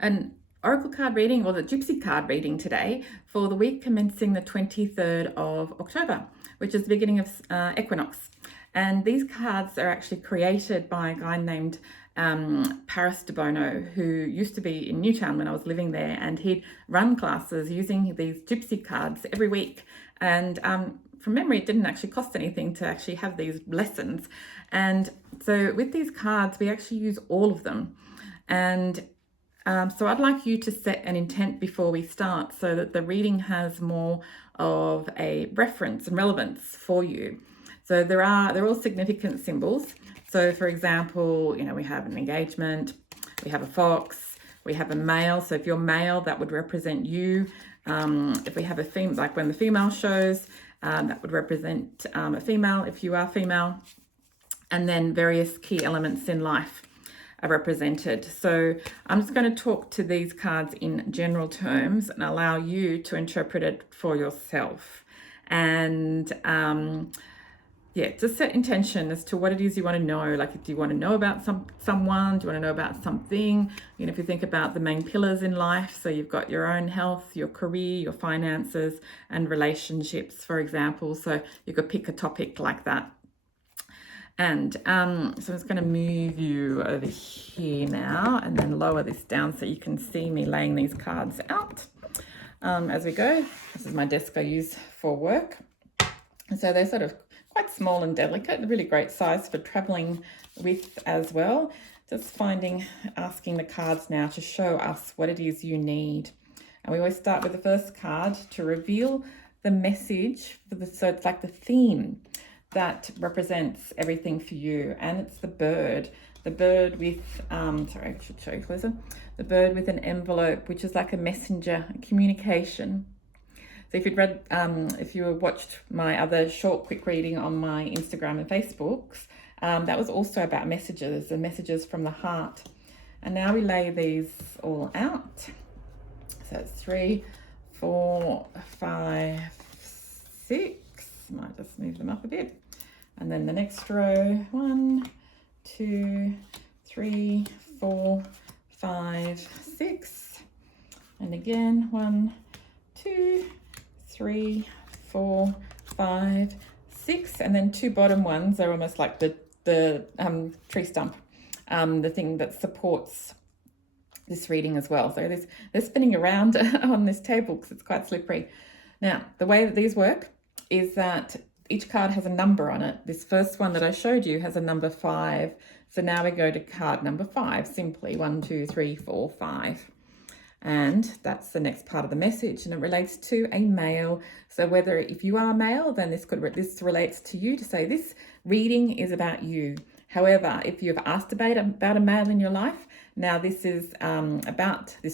an oracle card reading, or the gypsy card reading today for the week commencing the 23rd of October, which is the beginning of equinox. And these cards are actually created by a guy named Paris DeBono, who used to be in Newtown when I was living there, and he'd run classes using these gypsy cards every week. And from memory, it didn't actually cost anything to actually have these lessons. And so with these cards, we actually use all of them. And so I'd like you to set an intent before we start so that the reading has more of a reference and relevance for you. So they're all significant symbols. So for example, we have an engagement, we have a fox, we have a male. So if you're male, that would represent you. If we have a female, like when the female shows, that would represent a female if you are female. And then various key elements in life are represented. So I'm just going to talk to these cards in general terms and allow you to interpret it for yourself. And just set intention as to what it is you want to know. Like, do you want to know about someone? Do you want to know about something? If you think about the main pillars in life, so you've got your own health, your career, your finances, and relationships, for example. So you could pick a topic like that. And so I'm just going to move you over here now and then lower this down so you can see me laying these cards out as we go. This is my desk I use for work. And so they're sort of quite small and delicate, really great size for traveling with as well. Just asking the cards now to show us what it is you need. And we always start with the first card to reveal the message so it's like the theme that represents everything for you. And it's the bird with sorry, I should show you closer. The bird with an envelope, which is like a messenger, a communication. So if you watched my other short, quick reading on my Instagram and Facebooks, that was also about messages, the messages from the heart. And now we lay these all out. So it's 3, 4, 5, 6. Might just move them up a bit. And then the next row, 1, 2, 3, 4, 5, 6. And again, 1, 2, 3, 4, 5, 6, and then 2 bottom ones are almost like the tree stump, the thing that supports this reading as well. So they're spinning around on this table because it's quite slippery. Now, the way that these work is that each card has a number on it. This first one that I showed you has a number 5. So now we go to card number 5, simply 1, 2, 3, 4, 5. And that's the next part of the message, and it relates to a male. So if you are male, then this relates to you, to say this reading is about you. However, if you've asked about a male in your life, now this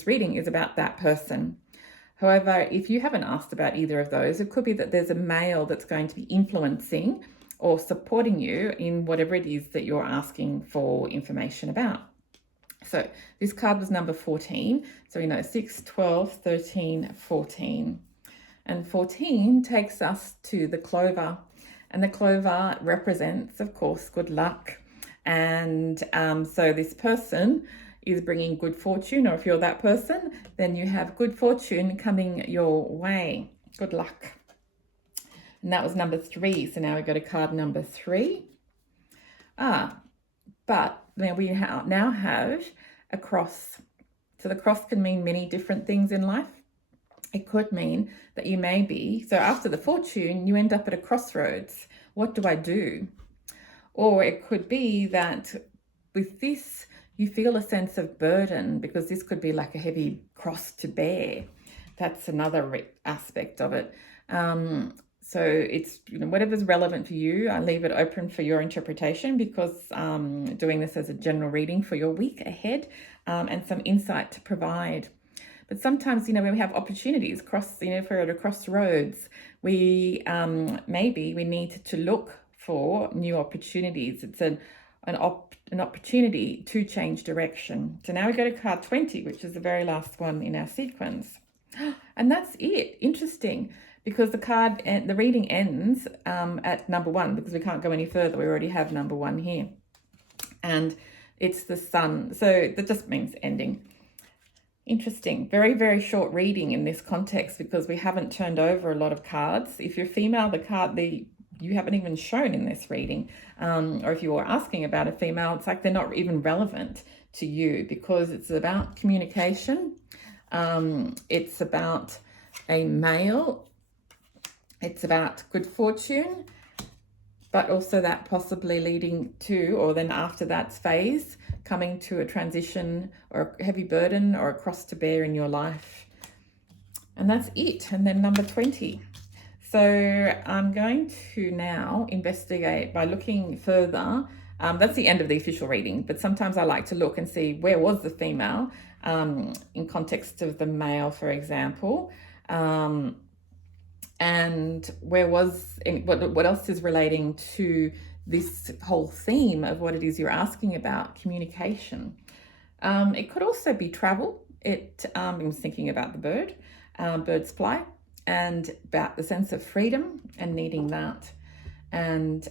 reading is about that person. However, if you haven't asked about either of those, it could be that there's a male that's going to be influencing or supporting you in whatever it is that you're asking for information about. So this card was number 14. So we know 6, 12, 13, 14. And 14 takes us to the clover. And the clover represents, of course, good luck. And so this person is bringing good fortune, or if you're that person, then you have good fortune coming your way. Good luck. And that was number 3. So now we go to card number 3. But now we now have a cross. So the cross can mean many different things in life. It could mean that you may be, so after the fortune, you end up at a crossroads. What do I do? Or it could be that with this, you feel a sense of burden, because this could be like a heavy cross to bear. That's another aspect of it. So it's, whatever's relevant for you, I leave it open for your interpretation, because doing this as a general reading for your week ahead, and some insight to provide. But sometimes, when we have opportunities if we're at a crossroads, maybe we need to look for new opportunities. It's an opportunity to change direction. So now we go to card 20, which is the very last one in our sequence. And that's it. Interesting, because the reading ends at number 1, because we can't go any further. We already have number 1 here. And it's the sun. So that just means ending. Interesting. Very, very short reading in this context because we haven't turned over a lot of cards. If you're female, you haven't even shown in this reading. Or if you were asking about a female, it's like they're not even relevant to you because it's about communication. It's about a male. It's about good fortune, but also that possibly leading to, or then after that phase, coming to a transition or a heavy burden or a cross to bear in your life. And that's it. And then number 20. So I'm going to now investigate by looking further. That's the end of the official reading, but sometimes I like to look and see where was the female in context of the male, for example. And what else is relating to this whole theme of what it is you're asking about, communication. It could also be travel. I was thinking about the bird's fly, and about the sense of freedom and needing that. And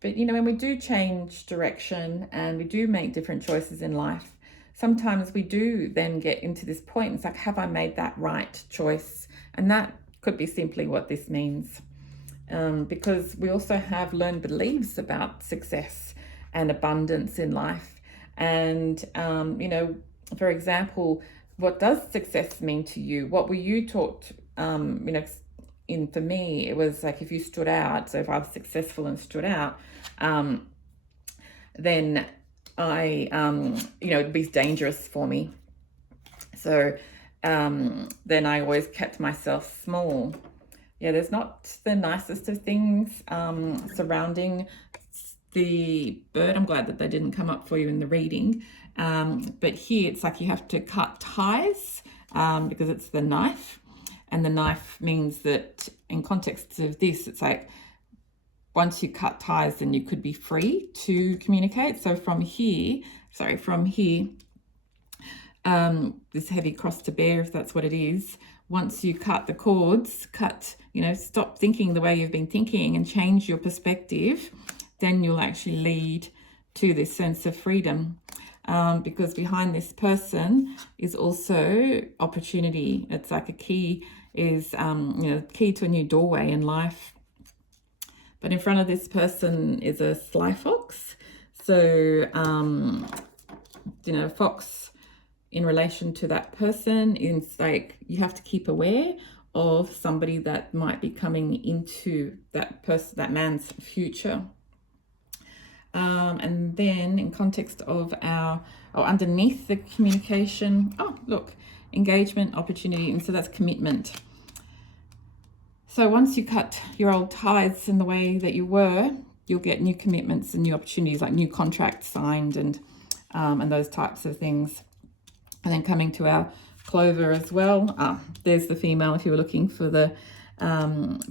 but when we do change direction and we do make different choices in life, sometimes we do then get into this point. It's like, have I made that right choice? And that could be simply what this means. Because we also have learned beliefs about success and abundance in life. And, for example, what does success mean to you? What were you taught? For me, it was like if you stood out. So if I was successful and stood out, then it'd be dangerous for me. So then I always kept myself small. Yeah, there's not the nicest of things surrounding the bird. I'm glad that they didn't come up for you in the reading. But here it's like you have to cut ties because it's the knife. And the knife means that in context of this, it's like once you cut ties, then you could be free to communicate. So from here, this heavy cross to bear, if that's what it is, once you cut the cords, stop thinking the way you've been thinking and change your perspective, then you'll actually lead to this sense of freedom. Because behind this person is also opportunity. It's like a key is, key to a new doorway in life. But in front of this person is a sly fox. So, fox in relation to that person is like you have to keep aware of somebody that might be coming into that man's future. And then in context of underneath the communication, engagement, opportunity, and so that's commitment. So once you cut your old ties in the way that you were, you'll get new commitments and new opportunities, like new contracts signed and those types of things. And then coming to our clover as well, there's the female if you were looking for the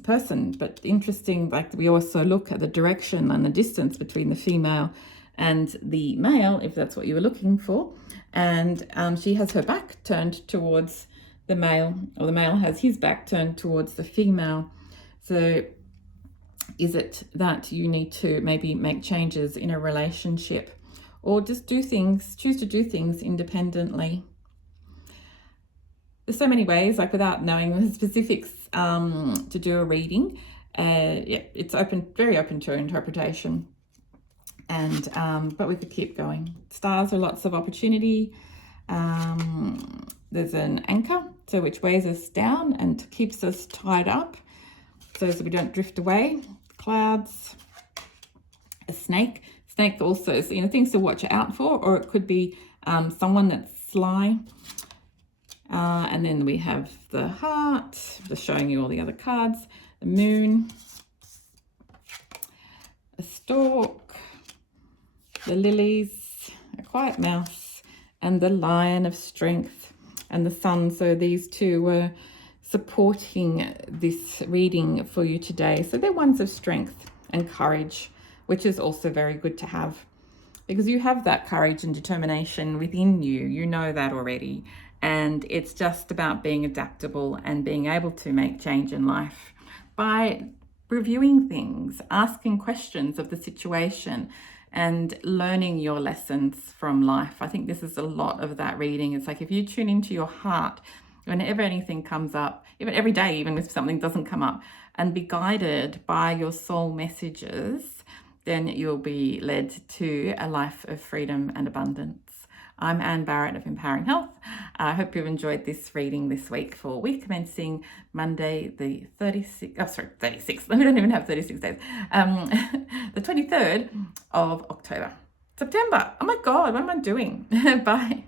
person. But interesting, like we also look at the direction and the distance between the female and the male, if that's what you were looking for. And she has her back turned towards the male, or the male has his back turned towards the female. So is it that you need to maybe make changes in a relationship, or just choose to do things independently? There's so many ways, like without knowing the specifics, to do a reading. It's very open to interpretation. And but we could keep going. Stars are lots of opportunity. There's an anchor, so which weighs us down and keeps us tied up, so that we don't drift away. Clouds, a snake. Snake also, things to watch out for, or it could be someone that's sly. And then we have the heart, just showing you all the other cards. The moon, a stork, the lilies, a quiet mouse, and the lion of strength, and the sun. So these two were supporting this reading for you today. So they're ones of strength and courage, which is also very good to have, because you have that courage and determination within you. You know that already. And it's just about being adaptable and being able to make change in life by reviewing things, asking questions of the situation, and learning your lessons from life. I think this is a lot of that reading. It's like if you tune into your heart, whenever anything comes up, even every day, even if something doesn't come up, and be guided by your soul messages, then you'll be led to a life of freedom and abundance. I'm Anne Barrett of Empowering Health. I hope you've enjoyed this reading this week for week commencing Monday the 36th. We don't even have 36 days. The 23rd of October. September. Oh my God, what am I doing? Bye.